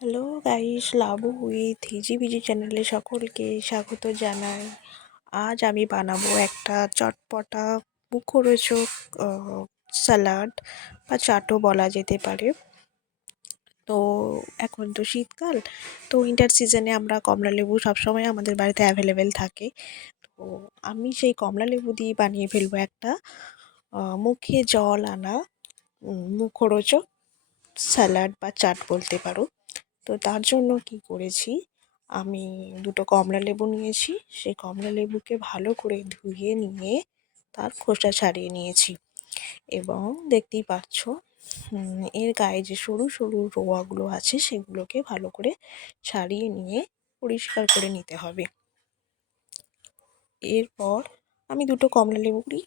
Hello guys, Labu with হিজিবিজি চ্যানেলে সকলকে স্বাগত জানাই। আজ আমি বানাবো একটা চটপটা মুখরোচক স্যালাড বা চাটও বলা যেতে পারে। তো এখন তো শীতকাল, তো উইন্টার সিজনে আমরা কমলা লেবু সবসময় আমাদের বাড়িতে অ্যাভেলেবেল থাকে। তো আমি সেই কমলা লেবু দিয়ে বানিয়ে ফেলবো একটা মুখে জল আনা মুখরোচক স্যালাড বা চাট বলতে পারো। তো তার জন্য কি করেছি, আমি দুটো কমলা লেবু নিয়েছি। সেই কমলা লেবুকে ভালো করে ধুয়ে নিয়ে তার খোসা ছাড়িয়ে নিয়েছি এবং দেখতেই পাচ্ছ এর গায়ে যে সরু সরু রোয়াগুলো আছে সেগুলোকে ভালো করে ছাড়িয়ে নিয়ে পরিষ্কার করে নিতে হবে। এরপর আমি দুটো কমলা লেবুরই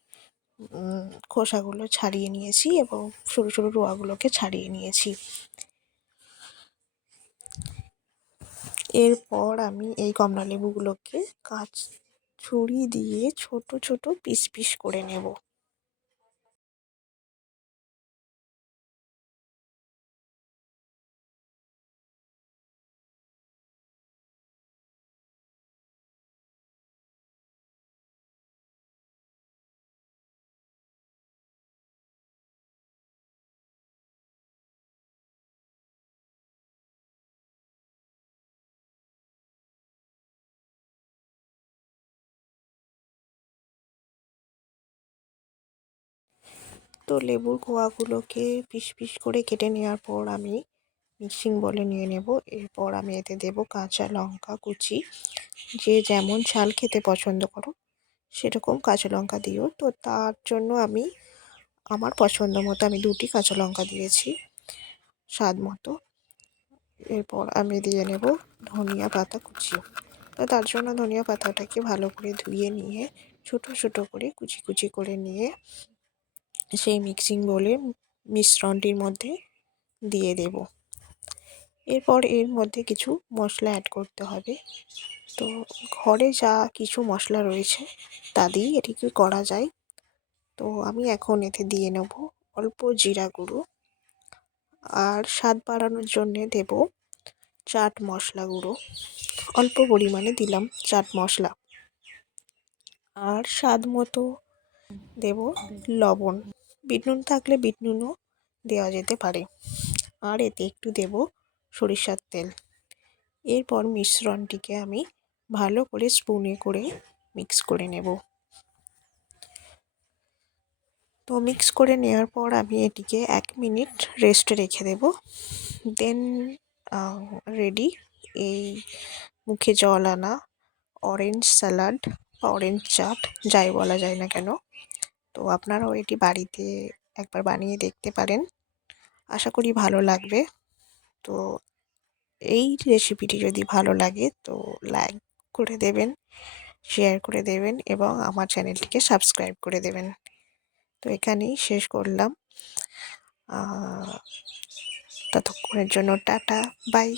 খোসাগুলো ছাড়িয়ে নিয়েছি এবং সরু সরু রোয়াগুলোকে ছাড়িয়ে নিয়েছি। এরপর আমি এই কমলা লেবুগুলোকে ছুরি দিয়ে ছোট ছোট পিস পিস করে নেব। তো লেবুর কোয়াগুলোকে পিস পিস করে কেটে নেওয়ার পর আমি মিক্সিং বলে নিয়ে নেব। এরপর আমি এতে দেব কাঁচা লঙ্কা কুচি। যে যেমন ঝাল খেতে পছন্দ করো সেরকম কাঁচা লঙ্কা দিও। তো তার জন্য আমি আমার পছন্দ মতো আমি দুটি কাঁচা লঙ্কা দিয়েছি স্বাদ মতো। এরপর আমি দিয়ে নেব ধনিয়া পাতা কুচি। তো তার জন্য ধনিয়া পাতাটাকে ভালো করে ধুয়ে নিয়ে ছোট ছোট করে কুচি কুচি করে নিয়ে সেই মিক্সিং বলে মিশ্রণটির মধ্যে দিয়ে দেব। এরপর এর মধ্যে কিছু মশলা অ্যাড করতে হবে। তো ঘরে যা কিছু মশলা রয়েছে তা দিয়েই এটিকে করা যায়। তো আমি এখন এতে দিয়ে নেব অল্প জিরা গুঁড়ো, আর স্বাদ বাড়ানোর জন্যে দেব চাট মশলা গুঁড়ো। অল্প পরিমাণে দিলাম চাট মশলা, আর স্বাদ মতো দেব লবণ। বিট নুন থাকলে বিট নুনও দেওয়া যেতে পারে। আর এতে একটু দেব সরিষার তেল। এরপর মিশ্রণটিকে আমি ভালো করে স্পুনে করে মিক্স করে নেব। তো মিক্স করে নেওয়ার পর আমি এটিকে 1 মিনিট রেস্টে রেখে দেব। দেন রেডি এই মুখে জল আনা অরেঞ্জ স্যালাড বা অরেঞ্জ চাট, যাই বলা যায় না কেন। তো আপনারাও এটি বাড়িতে একবার বানিয়ে দেখতে পারেন, আশা করি ভালো লাগবে। তো এই রেসিপিটি যদি ভালো লাগে তো লাইক করে দেবেন, শেয়ার করে দেবেন এবং আমার চ্যানেলটিকে সাবস্ক্রাইব করে দেবেন। তো এখানেই শেষ করলাম। ততক্ষণের জন্য টাটা, বাই।